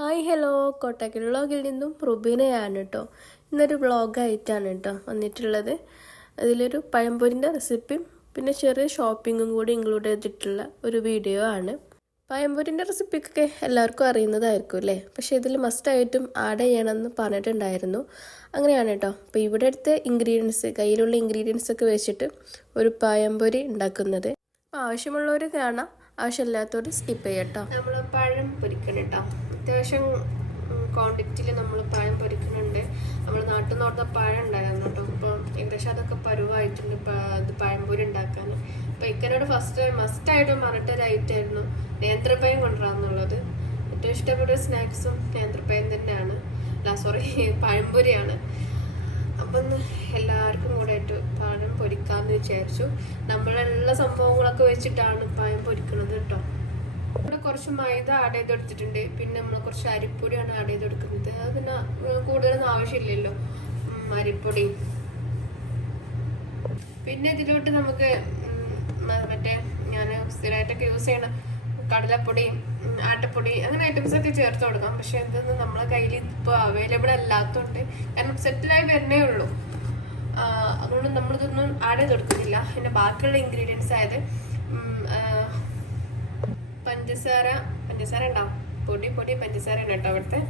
Hi hello. Kottakkal വ്ളോഗിൽ നിന്നും റുബീനയാണ് കേട്ടോ ഇന്നൊരു വ്ളോഗായിട്ടാണ് കേട്ടോ വന്നിട്ടുള്ളത്. അതിലൊരു പഴംപൊരിന്റെ റെസിപ്പിയും പിന്നെ ചെറിയ ഷോപ്പിങ്ങും കൂടി ഇൻക്ലൂഡ് ചെയ്തിട്ടുള്ള ഒരു വീഡിയോ ആണ്. പഴംപൊരിന്റെ റെസിപ്പിക്കൊക്കെ എല്ലാവർക്കും അറിയുന്നതായിരിക്കും അല്ലേ? പക്ഷേ ഇതിൽ മസ്റ്റായിട്ടും ആഡ് ചെയ്യണമെന്ന് പറഞ്ഞിട്ടുണ്ടായിരുന്നു. അങ്ങനെയാണ് കേട്ടോ അപ്പോൾ ഇവിടെ അടുത്ത ഇൻഗ്രീഡിയൻസ് കയ്യിലുള്ള ഇൻഗ്രീഡിയൻസ് ഒക്കെ വെച്ചിട്ട് ഒരു പഴംപൊരി ഉണ്ടാക്കുന്നത്. ആവശ്യമുള്ളവർ കാണാം. ആവശ്യമില്ലാത്തവർ സ്കിപ്പ് ചെയ്യട്ടോ. നമ്മൾ പഴം പൊരിക്കണം കേട്ടോ അത്യാവശ്യം ക്വാണ്ടിറ്റിയിൽ നമ്മൾ പഴം പൊരിക്കുന്നുണ്ട് നമ്മൾ നാട്ടിൽ നിന്ന് ഓർത്ത പഴം ഉണ്ടായിരുന്നു കേട്ടോ. ഇപ്പോൾ ഏകദേശം അതൊക്കെ പരുവായിട്ടുണ്ട് ഇപ്പം പഴംപൊരി ഉണ്ടാക്കാൻ അപ്പോൾ ഇക്കനോട് ഫസ്റ്റ് മസ്റ്റായിട്ട് ഒരു ഐറ്റം ആയിരുന്നു. നേന്ത്രപ്പയം കൊണ്ടുവരാന്നുള്ളത്. ഏറ്റവും ഇഷ്ടപ്പെട്ട സ്നാക്സും നേന്ത്രപ്പയം തന്നെയാണ്. അല്ല സോറി പഴംപൊരിയാണ് അപ്പം എല്ലാവർക്കും കൂടെ ആയിട്ട് പഴം പൊരിക്കാമെന്ന് വിചാരിച്ചു. നമ്മളുള്ള സംഭവങ്ങളൊക്കെ വെച്ചിട്ടാണ് പായം പൊരിക്കുന്നത് കേട്ടോ ഇവിടെ കുറച്ച് മൈദ ആഡ് ചെയ്ത് എടുത്തിട്ടുണ്ട് പിന്നെ നമ്മൾ കുറച്ച് അരിപ്പൊടിയാണ് ആഡ് ചെയ്ത് കൊടുക്കുന്നത് അതിന് കൂടുതലൊന്നും ആവശ്യമില്ലല്ലോ. അരിപ്പൊടി. പിന്നെ ഇതിലോട്ട് നമുക്ക് മറ്റേ ഞാൻ സ്ഥിരമായിട്ടൊക്കെ യൂസ് ചെയ്യണ കടലപ്പൊടി ഉം, ആട്ടപ്പൊടി അങ്ങനെ ഐറ്റംസ് ഒക്കെ ചേർത്ത് കൊടുക്കാം. പക്ഷെ എന്തെന്ന് നമ്മളെ കയ്യിൽ ഇപ്പോൾ അവൈലബിൾ അല്ലാത്തതുകൊണ്ട് കാരണം സെറ്റിലായി വരണേ ഉള്ളൂ. അതുകൊണ്ട് നമ്മളിതൊന്നും ആഡ് ചെയ്ത് കൊടുക്കുന്നില്ല. പിന്നെ ബാക്കിയുള്ള ഇൻഗ്രീഡിയൻസ് ആയത് പഞ്ചസാര പഞ്ചസാര ഉണ്ടാവും പൊടി പൊടി പഞ്ചസാര ഉണ്ട് കേട്ടോ അവിടുത്തെ.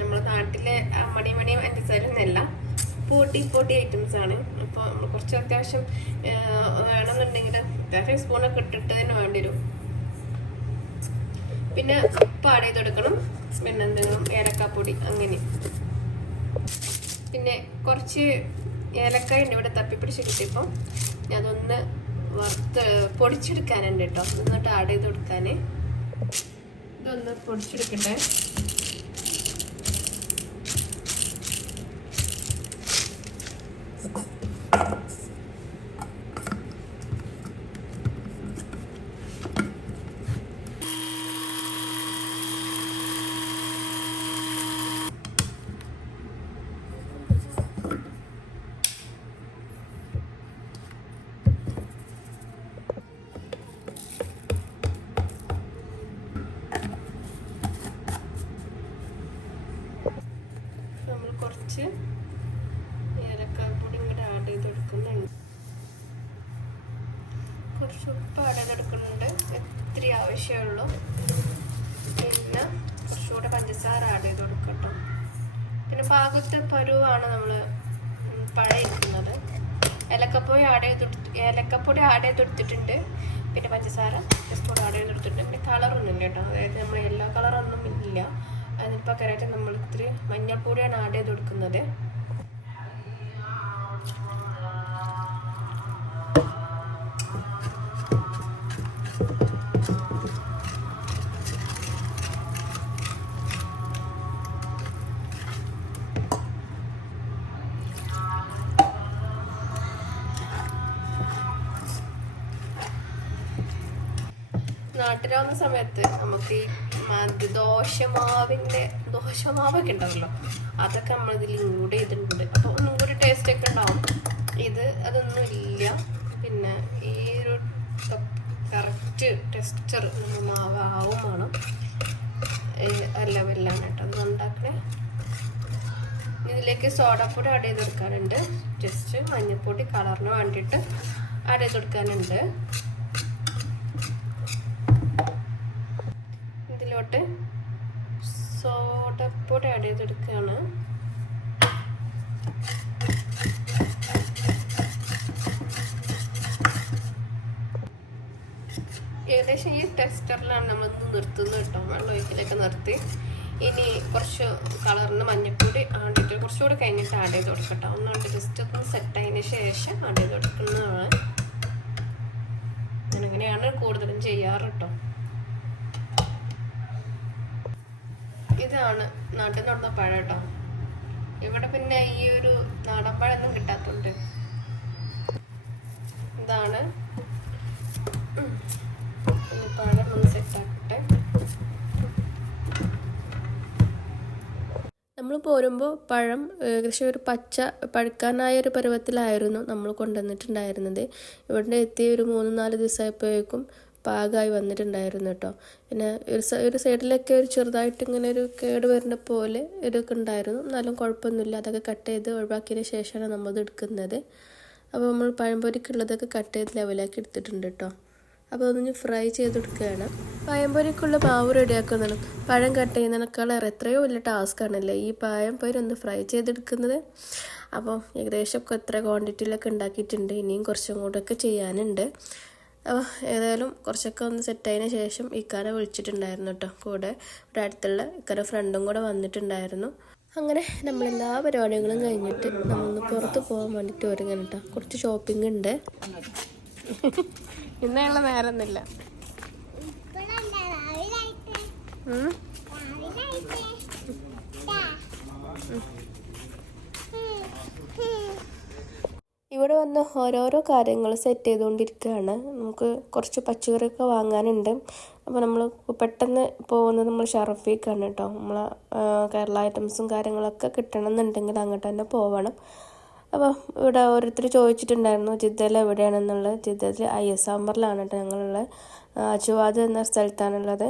നമ്മളെ നാട്ടിലെ മണി പഞ്ചസാര എന്നല്ല പൊടി പൊടി ഐറ്റംസ് ആണ്. അപ്പോൾ നമ്മൾ കുറച്ച് അത്യാവശ്യം വേണമെന്നുണ്ടെങ്കിൽ അത്യാവശ്യം സ്പൂണൊക്കെ ഇട്ടിട്ട് തന്നെ വേണ്ടി വരും. പിന്നെ ഉപ്പ് ആഡ് ചെയ്ത് കൊടുക്കണം. പിന്നെ എന്തെങ്കിലും ഏലക്കാപ്പൊടി അങ്ങനെ. പിന്നെ കുറച്ച് ഏലക്കായ ഇവിടെ തപ്പിപ്പിടിച്ച് കിട്ടിയപ്പോൾ ഞാൻ വറുത്ത് പൊടിച്ചെടുക്കാനുണ്ട് കേട്ടോ. എന്നിട്ട് ആഡ് ചെയ്ത് കൊടുക്കാൻ ഇതൊന്ന് പൊടിച്ചെടുക്കട്ടെ. フフフ。പാകത്ത് പരുവാണ് നമ്മൾ പഴയിരിക്കുന്നത് ഏലക്കപ്പൊടി ആഡ് ചെയ്ത് ഏലക്കപ്പൊടി ആഡ് ചെയ്ത് എടുത്തിട്ടുണ്ട് പിന്നെ പഞ്ചസാര ജസ്റ്റ് ആഡ് ചെയ്ത് എടുത്തിട്ടുണ്ട് പിന്നെ കളറൊന്നും ഇല്ല കേട്ടോ. അതായത് നമ്മൾ എല്ലാ കളറൊന്നും ഇല്ല. അതിന് പകരമായിട്ട് നമ്മൾ ഇത്തിരി മഞ്ഞൾപ്പൊടിയാണ് ആഡ് ചെയ്ത് കൊടുക്കുന്നത്. നാട്ടിലാവുന്ന സമയത്ത് നമുക്ക് ഈ ദോശമാവിന്റെ ദോശമാവൊക്കെ ഉണ്ടാവല്ലോ അതൊക്കെ നമ്മൾ ഇതിൽ ഇൻക്ലൂഡ് ചെയ്തിട്ടുണ്ട്. അപ്പോൾ ഒന്നും കൂടി ടേസ്റ്റ് ഒക്കെ ഉണ്ടാവും. ഇത് അതൊന്നും ഇല്ല. പിന്നെ ഈ ഒരു കറക്റ്റ് ടെക്സ്ചർ മാവ് ആവും എല്ലാം എല്ലാം കേട്ടോ. അത് ഉണ്ടാക്കണേ. ഇതിലേക്ക് സോഡാപ്പൊടി ആഡ് ചെയ്ത് കൊടുക്കാനുണ്ട് ജസ്റ്റ് മഞ്ഞൾപ്പൊടി കളറിന് വേണ്ടിയിട്ട് ആഡ് ചെയ്ത് കൊടുക്കാനുണ്ട് ഇതിലോട്ട് സോഡപ്പൊടി ആഡ് ചെയ്തെടുക്കുകയാണ്. ഏകദേശം ഈ ടെസ്റ്ററിലാണ് നമ്മൾ നിർത്തുന്നത് കേട്ടോ. വെള്ളം ഒഴിക്കലൊക്കെ നിർത്തി. ഇനി കുറച്ച് കളറിന് മഞ്ഞപ്പൊടി ആണ്ടിട്ട് കുറച്ചുകൂടെ കഴിഞ്ഞിട്ട് ആഡ് ചെയ്ത് കൊടുക്കട്ടോ ഒന്നുകൊണ്ട് ജസ്റ്റ് ഒന്ന് സെറ്റ് ആയതിന് ശേഷം ആഡ് ചെയ്ത് കൊടുക്കുന്നതാണ്. ഞാനങ്ങനെയാണ് കൂടുതലും ചെയ്യാറ് കേട്ടോ. ഇതാണ് നാട്ടിൽ നടന്ന പഴം കേട്ടോ. ഇവിടെ പിന്നെ ഈ ഒരു നാടൻ പഴമൊന്നും കിട്ടാത്തോണ്ട്. ഇതാണ്. പഴം നമ്മൾ പോരുമ്പോൾ പഴം ഏകദേശം ഒരു പച്ച പഴുക്കാനായ ഒരു പരുവത്തിലായിരുന്നു നമ്മൾ കൊണ്ടുവന്നിട്ടുണ്ടായിരുന്നത്. ഇവിടെ എത്തി ഒരു മൂന്ന് നാല് ദിവസമായപ്പോഴേക്കും പാകമായി വന്നിട്ടുണ്ടായിരുന്നു കേട്ടോ. പിന്നെ ഒരു ഒരു സൈഡിലൊക്കെ ഒരു ചെറുതായിട്ട് ഇങ്ങനെ ഒരു കേട് വരുന്ന പോലെ ഇതൊക്കെ ഉണ്ടായിരുന്നു. എന്നാലും കുഴപ്പമൊന്നുമില്ല. അതൊക്കെ കട്ട് ചെയ്ത് ഒഴിവാക്കിയതിന് ശേഷമാണ് നമ്മളിത് എടുക്കുന്നത്. അപ്പോൾ നമ്മൾ പഴംപൊരിക്കുള്ളതൊക്കെ കട്ട് ചെയ്ത് ലെവലാക്കി എടുത്തിട്ടുണ്ട് കേട്ടോ. അപ്പോൾ അതൊന്ന് ഫ്രൈ ചെയ്തെടുക്കുകയാണ് പഴംപൊരിക്കുള്ള മാവ് റെഡിയാക്കുന്നതാണ് പഴം കട്ട് ചെയ്യുന്നതിനേക്കാൾ എത്രയോ വലിയ ടാസ്ക് ആണല്ലേ ഈ പായം പൊരി ഒന്ന് ഫ്രൈ ചെയ്തെടുക്കുന്നത്. അപ്പോൾ ഏകദേശം ഒക്കെ എത്ര ക്വാണ്ടിറ്റിയിലൊക്കെ ഉണ്ടാക്കിയിട്ടുണ്ട്. ഇനിയും കുറച്ചും കൂടെയൊക്കെ ചെയ്യാനുണ്ട്. അപ്പോൾ ഏതായാലും കുറച്ചൊക്കെ ഒന്ന് സെറ്റായതിനു ശേഷം ഇക്കാനെ വിളിച്ചിട്ടുണ്ടായിരുന്നു കേട്ടോ. കൂടെ ഇവിടെ അടുത്തുള്ള ഇക്കാരെ ഫ്രണ്ടും കൂടെ വന്നിട്ടുണ്ടായിരുന്നു. അങ്ങനെ നമ്മളെല്ലാ പരിപാടികളും കഴിഞ്ഞിട്ട് നമ്മളൊന്ന് പുറത്ത് പോകാൻ വേണ്ടിയിട്ട് ഒരുങ്ങണം കേട്ടോ. കുറച്ച് ഷോപ്പിംഗ് ഉണ്ട്. ഇന്നുള്ള നേരമൊന്നുമില്ല ഇവിടെ വന്ന് ഓരോരോ കാര്യങ്ങൾ സെറ്റ് ചെയ്തുകൊണ്ടിരിക്കുകയാണ്. നമുക്ക് കുറച്ച് പച്ചക്കറിയൊക്കെ വാങ്ങാനുണ്ട്. അപ്പോൾ നമ്മൾ പെട്ടെന്ന് പോകുന്നത് നമ്മൾ ഷറഫീക്കാണ് കേട്ടോ. നമ്മൾ കേരള ഐറ്റംസും കാര്യങ്ങളൊക്കെ കിട്ടണം എന്നുണ്ടെങ്കിൽ അങ്ങോട്ട് തന്നെ പോവണം. അപ്പോൾ ഇവിടെ ഓരോരുത്തർ ചോദിച്ചിട്ടുണ്ടായിരുന്നു ജിദ്ദയിൽ എവിടെയാണെന്നുള്ളത്. ജിദ്ദയിൽ ഐ എസ് ആമ്പറിലാണ് കേട്ടോ ഞങ്ങളുള്ളത്. അജുവാദ് എന്ന സ്ഥലത്താണുള്ളത്.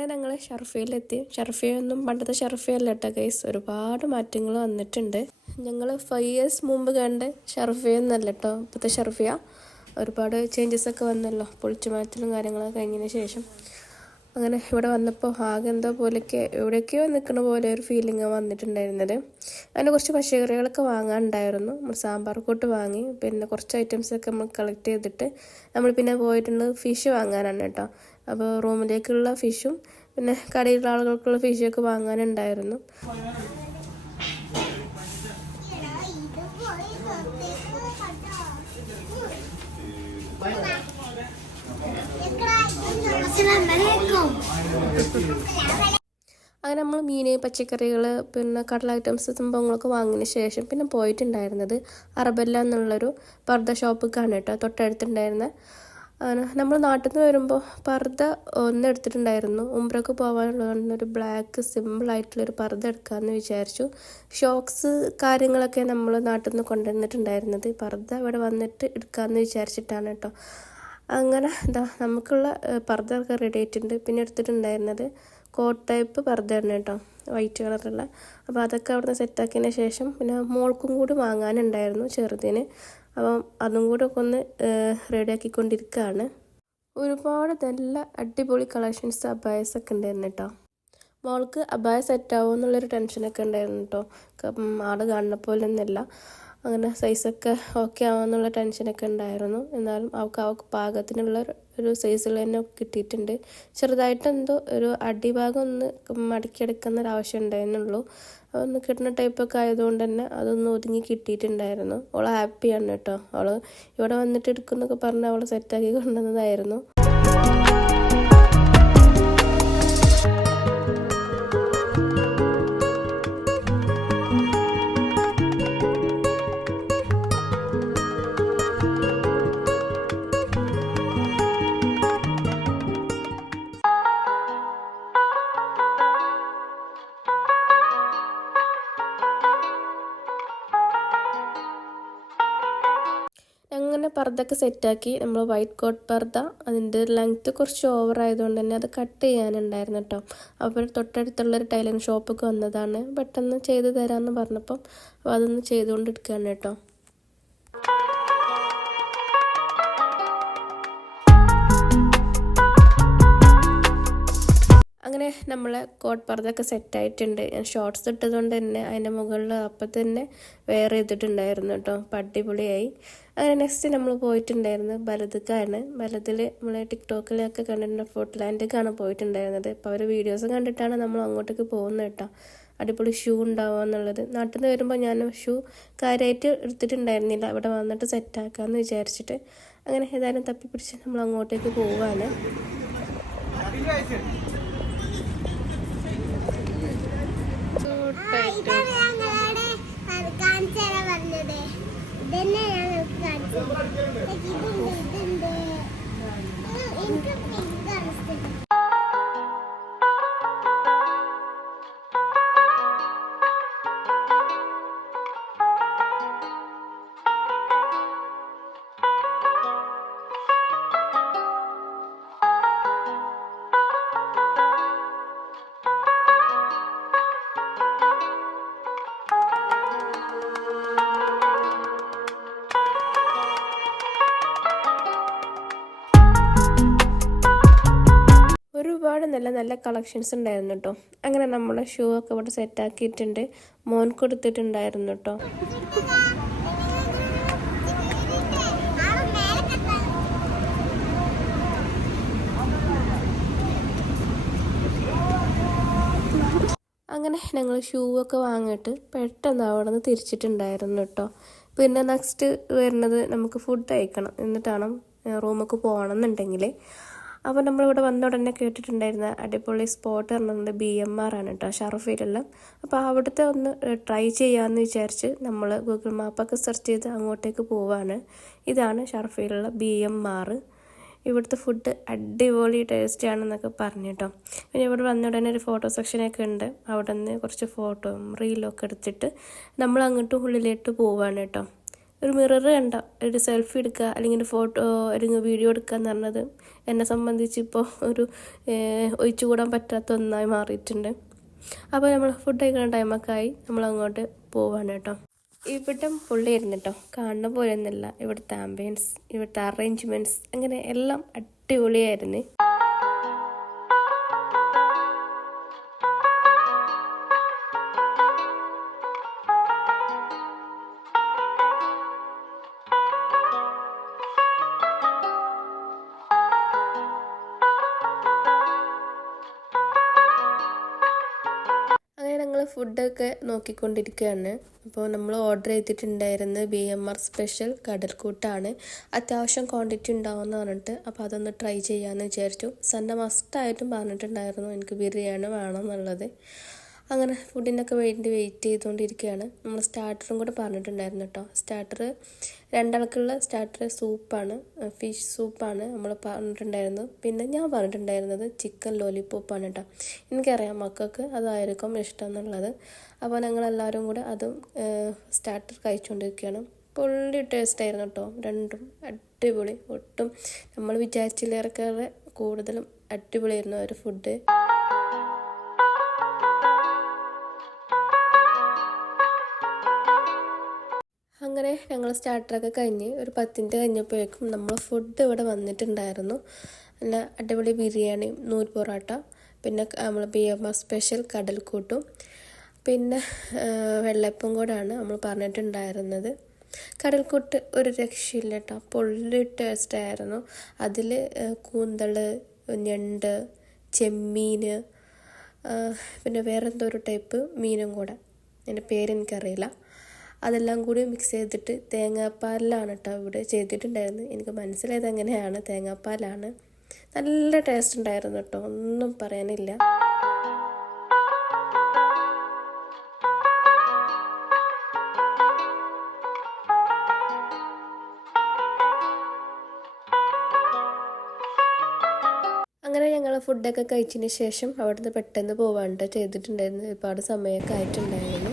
അങ്ങനെ ഞങ്ങൾ ഷർഫയിലെത്തി. ഷർഫയൊന്നും പണ്ടത്തെ ഷർഫയല്ല കേട്ടോ ഗൈസ് ഒരുപാട് മാറ്റങ്ങൾ വന്നിട്ടുണ്ട്. ഞങ്ങൾ ഫൈവ് ഇയേഴ്സ് മുമ്പ് കണ്ട് ഷർഫയൊന്നല്ല കേട്ടോ ഇപ്പോഴത്തെ ഷർഫിയ. ഒരുപാട് ചേഞ്ചസ് ഒക്കെ വന്നല്ലോ പൊളിച്ചു മാറ്റലും കാര്യങ്ങളൊക്കെ കഴിഞ്ഞതിന് ശേഷം. അങ്ങനെ ഇവിടെ വന്നപ്പോൾ ആകെ എന്തോ പോലെയൊക്കെ എവിടെയൊക്കെയോ നിൽക്കുന്ന പോലെ ഒരു ഫീലിംഗ് വന്നിട്ടുണ്ടായിരുന്നത്. അതിന് കുറച്ച് പച്ചക്കറികളൊക്കെ വാങ്ങാനുണ്ടായിരുന്നു. നമ്മൾ സാമ്പാർ കൂട്ട് വാങ്ങി. പിന്നെ കുറച്ച് ഐറ്റംസൊക്കെ നമ്മൾ കളക്ട് ചെയ്തിട്ട് നമ്മൾ പിന്നെ പോയിട്ടുണ്ട് ഫിഷ് വാങ്ങാനാണ് കേട്ടോ. അപ്പോൾ റൂമിലേക്കുള്ള ഫിഷും പിന്നെ കടയിലുള്ള ആളുകൾക്കുള്ള ഫിഷൊക്കെ വാങ്ങാനുണ്ടായിരുന്നു. അങ്ങനെ നമ്മൾ മീൻ പച്ചക്കറികൾ പിന്നെ കടല ഐറ്റംസ് സംഭവങ്ങളൊക്കെ വാങ്ങിയതിന് ശേഷം പിന്നെ പോയിട്ടുണ്ടായിരുന്നത് അറബല്ല എന്നുള്ളൊരു പർദ്ദ ഷോപ്പിക്കാണ് കേട്ടോ തൊട്ടടുത്തുണ്ടായിരുന്ന. നമ്മൾ നാട്ടിൽ നിന്ന് വരുമ്പോൾ പർദ്ദ ഒന്ന് എടുത്തിട്ടുണ്ടായിരുന്നു. ഉംറക്ക് പോകാനുള്ളതുകൊണ്ട് ഒരു ബ്ലാക്ക് സിമ്പിളായിട്ടുള്ളൊരു പർദ്ദ എടുക്കാമെന്ന് വിചാരിച്ചു. ഷോക്സ് കാര്യങ്ങളൊക്കെ നമ്മൾ നാട്ടിൽ നിന്ന് കൊണ്ടുവന്നിട്ടുണ്ടായിരുന്നത് പർദ്ദ ഇവിടെ വന്നിട്ട് എടുക്കാമെന്ന് വിചാരിച്ചിട്ടാണ് കേട്ടോ. അങ്ങനെ എന്താ നമുക്കുള്ള പർദ്ദ റെഡി ആയിട്ടുണ്ട്. പിന്നെ എടുത്തിട്ടുണ്ടായിരുന്നത് കോട്ട് ടൈപ്പ് പർദ്ദയാണ് കേട്ടോ വൈറ്റ് കളറുള്ള. അപ്പോൾ അതൊക്കെ അവിടുന്ന് സെറ്റാക്കിയതിന് ശേഷം പിന്നെ മോൾക്കും കൂടി വാങ്ങാനുണ്ടായിരുന്നു ചെറുതിന്. അപ്പം അതും കൂടെ ഒക്കെ ഒന്ന് റെഡി ആക്കിക്കൊണ്ടിരിക്കുകയാണ് ഒരുപാട് നല്ല അടിപൊളി കളക്ഷൻസ് അബായസ് ഒക്കെ ഉണ്ടായിരുന്നു കേട്ടോ. മോൾക്ക് അബായ സെറ്റ് ആവുമോ എന്നുള്ളൊരു ടെൻഷനൊക്കെ ഉണ്ടായിരുന്നു കേട്ടോ. ആൾ കാണുന്ന പോലെ ഒന്നുമല്ല. അങ്ങനെ സൈസൊക്കെ ഓക്കെ ആവാന്നുള്ള ടെൻഷനൊക്കെ ഉണ്ടായിരുന്നു. എന്നാലും അവൾക്ക് അവൾക്ക് പാകത്തിനുള്ള ഒരു- സൈസിൽ തന്നെ കിട്ടിയിട്ടുണ്ട്. ചെറുതായിട്ട് എന്തോ ഒരു അടിഭാഗം ഒന്ന് മടക്കിയെടുക്കുന്ന ഒരു ആവശ്യം ഉണ്ടായിരുന്നുള്ളൂ. അതൊന്ന് കിട്ടുന്ന ടൈപ്പൊക്കെ ആയതുകൊണ്ട് തന്നെ അതൊന്ന് ഒതുങ്ങി കിട്ടിയിട്ടുണ്ടായിരുന്നു. അവൾ ഹാപ്പിയാണ് കേട്ടോ. അവൾ ഇവിടെ വന്നിട്ട് എടുക്കുന്നൊക്കെ പറഞ്ഞ് അവൾ സെറ്റാക്കി കൊണ്ടുവന്നതായിരുന്നു. അങ്ങനെ പർദ്ദൊക്കെ സെറ്റാക്കി നമ്മൾ വൈറ്റ് കോട്ട് പർദ്ദ അതിന്റെ ലെങ്ത്ത് കുറച്ച് ഓവർ ആയതുകൊണ്ട് തന്നെ അത് കട്ട് ചെയ്യാനുണ്ടായിരുന്നു കേട്ടോ അപ്പോൾ തൊട്ടടുത്തുള്ളൊരു ടൈലറിങ് ഷോപ്പൊക്കെ വന്നതാണ്. പെട്ടെന്ന് ചെയ്ത് തരാമെന്ന് പറഞ്ഞപ്പം അപ്പോൾ അതൊന്ന് ചെയ്തുകൊണ്ടിരിക്കുകയാണ് കേട്ടോ അങ്ങനെ നമ്മളെ കോട്ട് പർദ്ദൊക്കെ സെറ്റായിട്ടുണ്ട്. ഞാൻ ഷോർട്സ് ഇട്ടതുകൊണ്ട് തന്നെ അതിന്റെ മുകളിൽ അപ്പം തന്നെ വെയർ ചെയ്തിട്ടുണ്ടായിരുന്നു കേട്ടോ. അപ്പം അടിപൊളിയായി. അങ്ങനെ നെക്സ്റ്റ് നമ്മൾ പോയിട്ടുണ്ടായിരുന്നു ബലദക്കാണ് ഭരതിൽ നമ്മൾ ടിക്ടോക്കിലൊക്കെ കണ്ടിട്ടുണ്ട്. ഫോർട്ട്ലാൻഡിലേക്കാണ് പോയിട്ടുണ്ടായിരുന്നത്. അപ്പോൾ അവർ വീഡിയോസ് കണ്ടിട്ടാണ് നമ്മൾ അങ്ങോട്ടേക്ക് പോകുന്നത് കേട്ടോ. അടിപൊളി ഷൂ ഉണ്ടാവുക എന്നുള്ളത്. നാട്ടിൽ നിന്ന് വരുമ്പോൾ ഞാൻ ഷൂ കാര്യമായിട്ട് എടുത്തിട്ടുണ്ടായിരുന്നില്ല. അവിടെ വന്നിട്ട് സെറ്റാക്കാമെന്ന് വിചാരിച്ചിട്ട്. അങ്ങനെ ഏതായാലും തപ്പിപ്പിടിച്ച് നമ്മൾ അങ്ങോട്ടേക്ക് പോവുകയാണ് നല്ല കളക്ഷൻസ് ഉണ്ടായിരുന്നു കേട്ടോ അങ്ങനെ നമ്മളെ ഷൂ ഒക്കെ ഇവിടെ സെറ്റാക്കിയിട്ടുണ്ട് മോൻ കൊടുത്തിട്ടുണ്ടായിരുന്നു കേട്ടോ അങ്ങനെ ഞങ്ങൾ ഷൂ ഒക്കെ വാങ്ങിയിട്ട് പെട്ടെന്ന് അവിടെ നിന്ന് തിരിച്ചിട്ടുണ്ടായിരുന്നു കേട്ടോ പിന്നെ നെക്സ്റ്റ് വരുന്നത് നമുക്ക് ഫുഡ് കഴിക്കണം. എന്നിട്ടാണ് റൂമൊക്കെ പോകണം എന്നുണ്ടെങ്കിൽ അപ്പോൾ നമ്മളിവിടെ വന്ന ഉടനെ കേട്ടിട്ടുണ്ടായിരുന്ന അടിപൊളി സ്പോട്ട് പറഞ്ഞിട്ടുണ്ട് ബി എം ആർ ആണ് കേട്ടോ ഷറഫയിലുള്ള അപ്പോൾ അവിടുത്തെ ഒന്ന് ട്രൈ ചെയ്യാമെന്ന് വിചാരിച്ച് നമ്മൾ ഗൂഗിൾ മാപ്പൊക്കെ സെർച്ച് ചെയ്ത് അങ്ങോട്ടേക്ക് പോവാണ്. ഇതാണ് ഷറഫയിലുള്ള ബി എം ആർ ഇവിടുത്തെ ഫുഡ് അടിപൊളി ടേസ്റ്റ് ആണെന്നൊക്കെ പറഞ്ഞു കേട്ടോ. പിന്നെ ഇവിടെ വന്ന ഉടനെ ഒരു ഫോട്ടോ സെക്ഷനൊക്കെ ഉണ്ട്. അവിടെ നിന്ന് കുറച്ച് ഫോട്ടോയും റീലും ഒക്കെ എടുത്തിട്ട് നമ്മൾ അങ്ങോട്ട് ഉള്ളിലേക്ക് പോവാണ് കേട്ടോ. ഒരു മിറർ കണ്ട ഒരു സെൽഫി എടുക്കുക അല്ലെങ്കിൽ ഫോട്ടോ അല്ലെങ്കിൽ വീഡിയോ എടുക്കുക എന്ന് പറഞ്ഞത് എന്നെ സംബന്ധിച്ച് ഇപ്പോൾ ഒരു ഒഴിച്ചുകൂടാൻ പറ്റാത്ത ഒന്നായി മാറിയിട്ടുണ്ട്. അപ്പോൾ നമ്മൾ ഫുഡ് കഴിക്കുന്ന ടൈമൊക്കെ ആയി. നമ്മൾ അങ്ങോട്ട് പോവാണ് കേട്ടോ. ഇവിടം പൊള്ളിയായിരുന്നു കേട്ടോ. കാണുന്ന പോലെ ഒന്നല്ല ഇവിടുത്തെ ആംബിയൻസ് ഇവിടുത്തെ അറേഞ്ച്മെന്റ്സ് അങ്ങനെ എല്ലാം അടിപൊളിയായിരുന്നു. ഫുഡൊക്കെ നോക്കിക്കൊണ്ടിരിക്കുകയാണ്. അപ്പോൾ നമ്മൾ ഓർഡർ ചെയ്തിട്ടുണ്ടായിരുന്നത് ബി എം ആർ സ്പെഷ്യൽ കടൽക്കൂട്ടാണ്. അത്യാവശ്യം ക്വാണ്ടിറ്റി ഉണ്ടാവുമെന്ന് പറഞ്ഞിട്ട് അപ്പോൾ അതൊന്ന് ട്രൈ ചെയ്യാമെന്ന് വിചാരിച്ചു. സൺഡേ മസ്റ്റായിട്ടും പറഞ്ഞിട്ടുണ്ടായിരുന്നു എനിക്ക് ബിരിയാണി വേണം എന്നുള്ളത് അങ്ങനെ ഫുഡിനൊക്കെ വേണ്ടി വെയിറ്റ് ചെയ്തുകൊണ്ടിരിക്കുകയാണ്. നമ്മൾ സ്റ്റാർട്ടറും കൂടെ പറഞ്ഞിട്ടുണ്ടായിരുന്നു കേട്ടോ. സ്റ്റാർട്ടർ രണ്ടാൾക്കുള്ള സ്റ്റാർട്ടർ സൂപ്പാണ് ഫിഷ് സൂപ്പാണ് നമ്മൾ പറഞ്ഞിട്ടുണ്ടായിരുന്നത്. പിന്നെ ഞാൻ പറഞ്ഞിട്ടുണ്ടായിരുന്നത് ചിക്കൻ ലോലിപ്പോപ്പാണ് കേട്ടോ. എനിക്കറിയാം മക്കൾക്ക് അതായിരിക്കും ഇഷ്ടം എന്നുള്ളത് അപ്പോൾ ഞങ്ങളെല്ലാവരും കൂടെ അതും സ്റ്റാർട്ടർ കഴിച്ചുകൊണ്ടിരിക്കുകയാണ്. പൊള്ളി ടേസ്റ്റ് ആയിരുന്നു കേട്ടോ. രണ്ടും അടിപൊളി. ഒട്ടും നമ്മൾ വിചാരിച്ചില്ലേറെ കൂടുതലും അടിപൊളിയായിരുന്നു ഒരു ഫുഡ് അങ്ങനെ ഞങ്ങൾ സ്റ്റാർട്ടറൊക്കെ കഴിഞ്ഞ് ഒരു പത്തിന്റെ കഴിഞ്ഞപ്പോഴേക്കും നമ്മൾ ഫുഡ് ഇവിടെ വന്നിട്ടുണ്ടായിരുന്നു. നല്ല അടിപൊളി ബിരിയാണി നൂൽ പൊറോട്ട പിന്നെ നമ്മൾ ബി എം ആർ സ്പെഷ്യൽ കടൽക്കൂട്ടും. പിന്നെ വെള്ളപ്പം കൂടാണ് നമ്മൾ പറഞ്ഞിട്ടുണ്ടായിരുന്നത്. കടൽക്കൂട്ട് ഒരു രക്ഷയില്ല കേട്ടോ ടേസ്റ്റ് ആയിരുന്നു. അതിൽ കൂന്തൾ ഞണ്ട് ചെമ്മീൻ പിന്നെ വേറെന്തോ ഒരു ടൈപ്പ് മീനും കൂടെ. അതിന്റെ പേരെനിക്കറിയില്ല. അതെല്ലാം കൂടി മിക്സ് ചെയ്തിട്ട് തേങ്ങാപ്പാലിലാണ് കേട്ടോ ഇവിടെ ചെയ്തിട്ടുണ്ടായിരുന്നത്. എനിക്ക് മനസ്സിലായത് എങ്ങനെയാണ് തേങ്ങാപ്പാലാണ്. നല്ല ടേസ്റ്റ് ഉണ്ടായിരുന്നു കേട്ടോ ഒന്നും പറയാനില്ല. അങ്ങനെ ഞങ്ങൾ ഫുഡൊക്കെ കഴിച്ചതിന് ശേഷം അവിടുന്ന് പെട്ടെന്ന് പോവാണ്ട് ചെയ്തിട്ടുണ്ടായിരുന്നു. ഒരുപാട് സമയമൊക്കെ ആയിട്ടുണ്ടായിരുന്നു.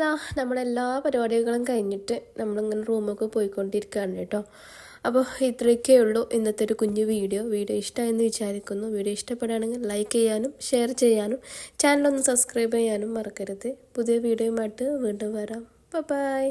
ദാ നമ്മളെല്ലാ പരിപാടികളും കഴിഞ്ഞിട്ട് നമ്മളിങ്ങനെ റൂമൊക്കെ പോയിക്കൊണ്ടിരിക്കുകയാണ് കേട്ടോ. അപ്പോൾ ഇത്രയൊക്കെ ഉള്ളൂ ഇന്നത്തെ ഒരു കുഞ്ഞു വീഡിയോ. വീഡിയോ ഇഷ്ടമായെന്ന് വിചാരിക്കുന്നു. വീഡിയോ ഇഷ്ടപ്പെടുകയാണെങ്കിൽ ലൈക്ക് ചെയ്യാനും ഷെയർ ചെയ്യാനും ചാനലൊന്ന് സബ്സ്ക്രൈബ് ചെയ്യാനും മറക്കരുത്. പുതിയ വീഡിയോയുമായിട്ട് വീണ്ടും വരാം. ബൈ